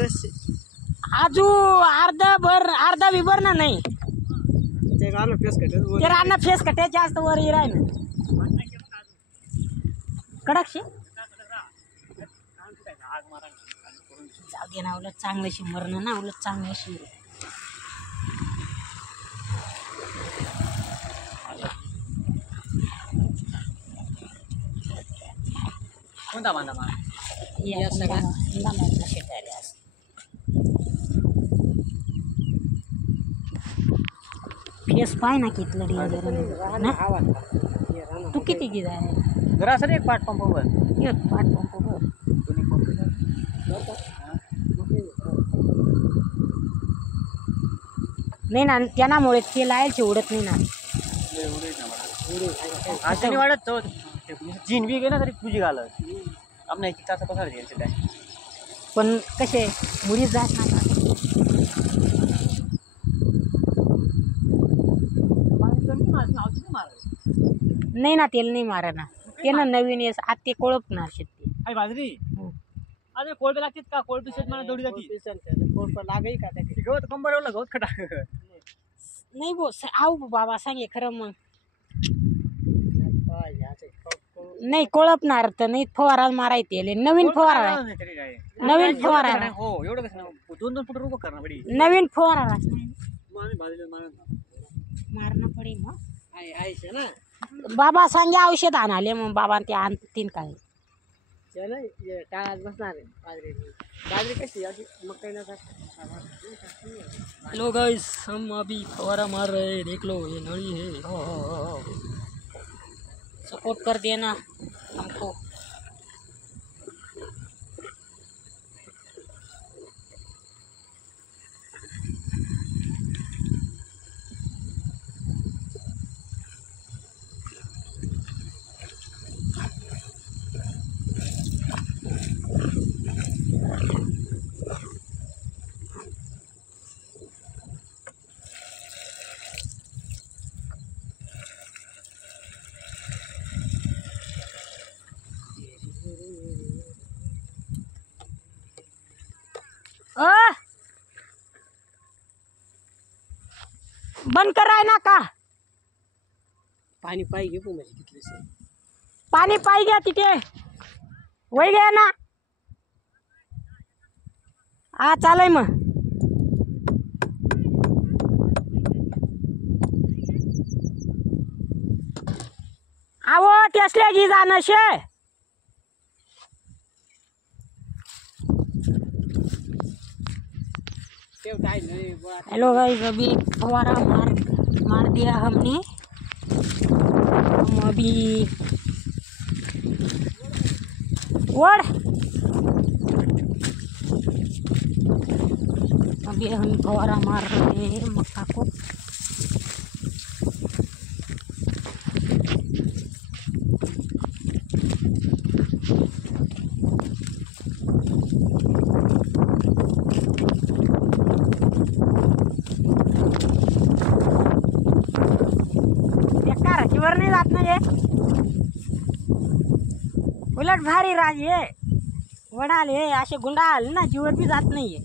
बरेचसे आजू अर्धा बी भर ना नाही ते रान फेस कटे ते रान फेस कटे जास्त वर राय ना कडकशी जाऊ दे ना उलट चांगल्याशी मरण ना उलट चांगल्याशी कोणता बांधा मा या सगळ्या शेताला फेस पाय ना कितलं डेंजर ना तू किती की जाय जरा सर एक पाट पंप वर एक पाट पंप वर नाही ना त्यामुळे ते लायलचे उडत नाही ना असं वाढत तो जीन बी गेला तरी तुझी घालत आपण एक तास पसार द्यायचं काय पण कसे मुलीच जात ना नाही ना तेल नाही मारा ना ते ना नवीन येस आज ते कोळपणार शेती आई बाजरी अरे कोळप लागतात का कोळप शेत मला दौडी जाती कोळप लागेल का त्याची गवत कंबर एवढं गवत खटा नाही बो आऊ बाबा सांगे खरं मग नाही कोळपणार तर नाही फवारा मारायचे नवीन फवारा नवीन फवारा हो एवढं कसं 2-2 फूट उभं करणार पडी नवीन फवारा मारणं पडेल मग आहे ना बाबा सांगे औषध आणाले मग बाबा ते आणतील काय टाळात बसणार बाजरी कशी मकई ना हेलो गाइस हम अभी फवारा मार रहे हैं देख लो ये नली है हो सपोर्ट कर देना हमको बंद कराय ना का पाणी पाय घे म्हणजे तिथले पाणी पाई घ्या तिथे वय घ्या ना हा चालय मग आवो त्यासल्या घी जाणं शे हेलो गाइस अभी फवारा मार दिया हमने हम अभी वड़ अभी हम फवारा मार रहे हैं मक्का को वर नहीं जात ना ये उलट भारी राज ये वडाल हे असे गुंडाल ना जीवर बी जात नाहीये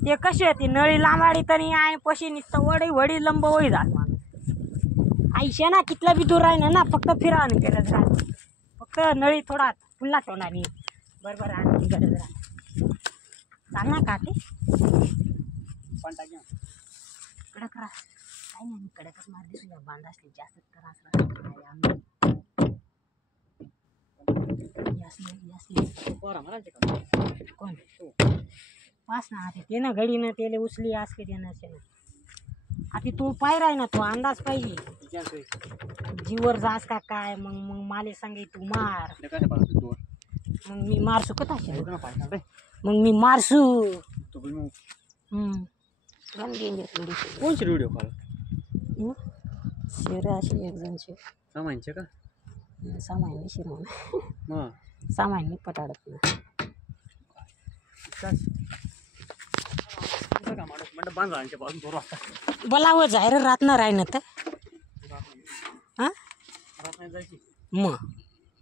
ते कशी ती नळी लांबाडी तरी आहे पशी निसतं वडी वडी लंब वळी जात माणूस आईशे ना कितला बी दूर राही ना फक्त फिरावं गरज राहते फक्त नळी थोडा फुल्ला तोंडाने बरोबर आणखी गरज राहते सांग ना का ते कडक राहा काही नाही कडकच मार दिसला बांधा असले जास्त त्रास कोण पास ना ते ना घडी ना त्याला उचली असले ते नसे ना आता तू पाय राही ना तो अंदाज पाहिजे जीवर जास का काय मग मग माले सांगे तू मार मग मी मारसू कथा मग मी मारसू कोणची व्हिडिओ कॉल शिर अशी एक जणचे सामानचे का सामान्य शिरवून मग सामान्य पटाडत ना बोलावं जाहीर राहत ना राही ना तर हां मग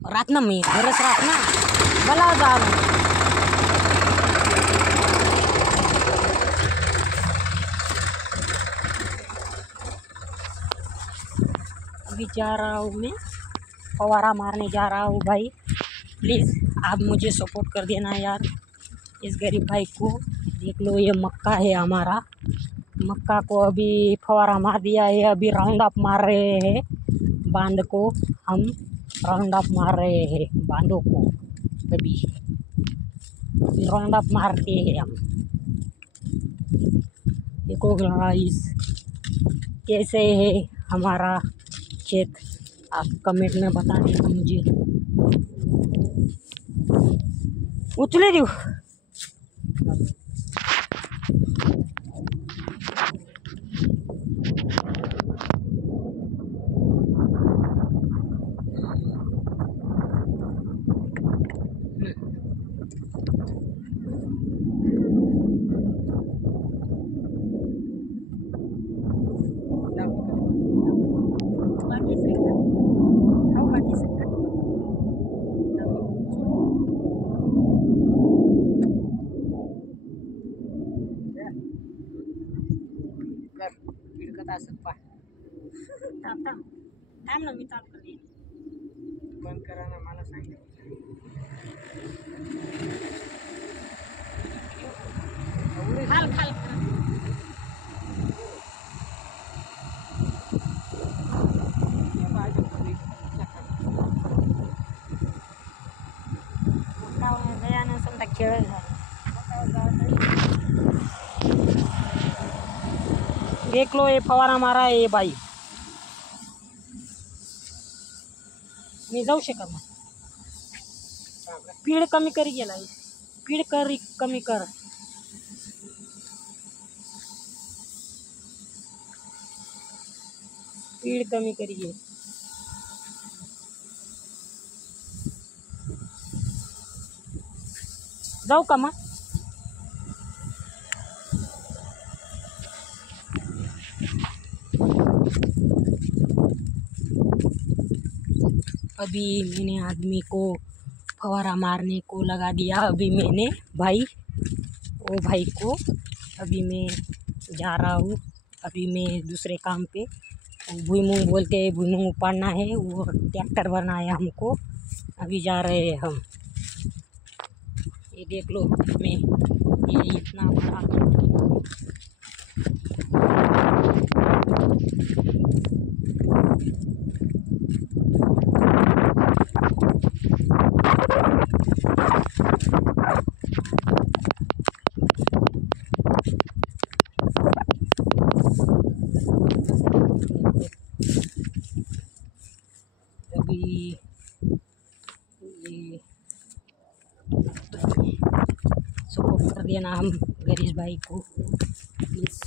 रात ना मी घरच राहत ना मला जा अभी जा रहा हूँ मैं फवारा मारने जा रहा हूँ भाई। प्लीज़ आप मुझे सपोर्ट कर देना यार इस गरीब भाई को। देख लो ये मक्का है हमारा, मक्का को अभी फवारा मार दिया है। अभी राउंड अप मार रहे हैं बांध को, हम राउंड अप मार रहे हैं बांधों को। अभी राउंड अप मारते हैं हम। देखो गाइस कैसे है हमारा खेत, आप कमेंट में बता देना मुझे। उचले दो थांब ना मी ताप करते बंद करा ना मला सांगितलं खाल खाल गयानं समजा खेळ झाला। देख लो ये फवारा मारा है ये बाई। मी जाऊ शकत नाही, पीड कमी करी गेला, पीड कमी कर। पीड कमी करी गे जाऊ का मग? अभी मैंने आदमी को फवारा मारने को लगा दिया। अभी मैंने भाई वो भाई को अभी मैं जा रहा हूँ। अभी मैं दूसरे काम पे भुईमुंग बोलते हैं, भुईमुंग उपाड़ना है, वो ट्रैक्टर बनाया हमको। अभी जा रहे हैं हम। ये देख लो मैं ये इतना बड़ा अभी ये सपोर्ट कर देना हम गरीब भाई को प्लीज़।